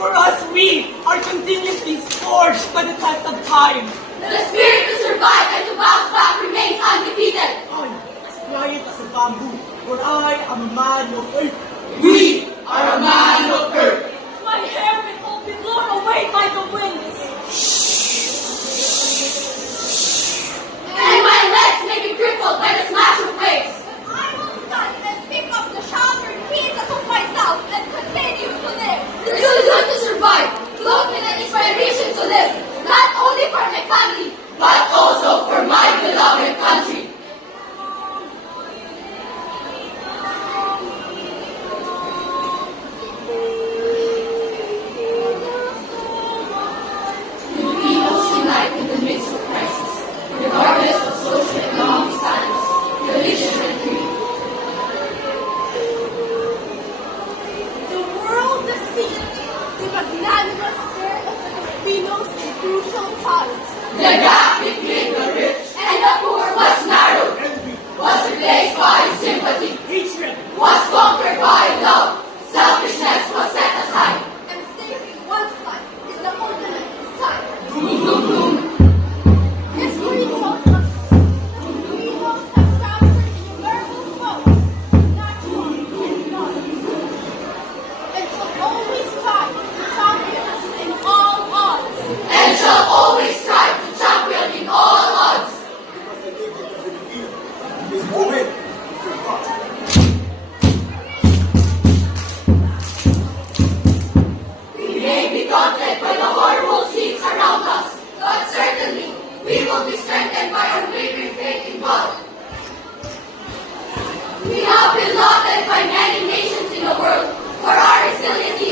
For us, we are continuously scorched by the test of time. The spirit to survive and to bounce back remains undefeated. I, as quiet as a bamboo, for I am a man of earth. We are a man of earth. My hair will all be blown away by the winds. And my legs may be crippled by the smash of waves. I will stand and pick up the shattered pieces of myself and continue to live. Resolute to survive, clothed with an inspiration to live, not only for my family, But also for my beloved country. Filipinos unite in the midst of crisis, regardless of socio-economic status, religion, and creed. The world has seen the magnanimous spirit of the Filipinos in crucial times. The gap between the rich And the poor was narrowed, Envy, was replaced by sympathy, hatred, was conquered by love, selfishness was set aside. and saving one's life is the ultimate desire. Boom, boom, boom. His Filipinos have captured innumerable foes, not one and not two, and shall always strive to champion in all odds. And shall always strive to champion in all odds. because the name of the Filipino in this moment is forgotten. We may be daunted by the horrible scenes around us, but certainly we will be strengthened by unwavering faith in God. We have been lauded by many nations in the world for our resiliency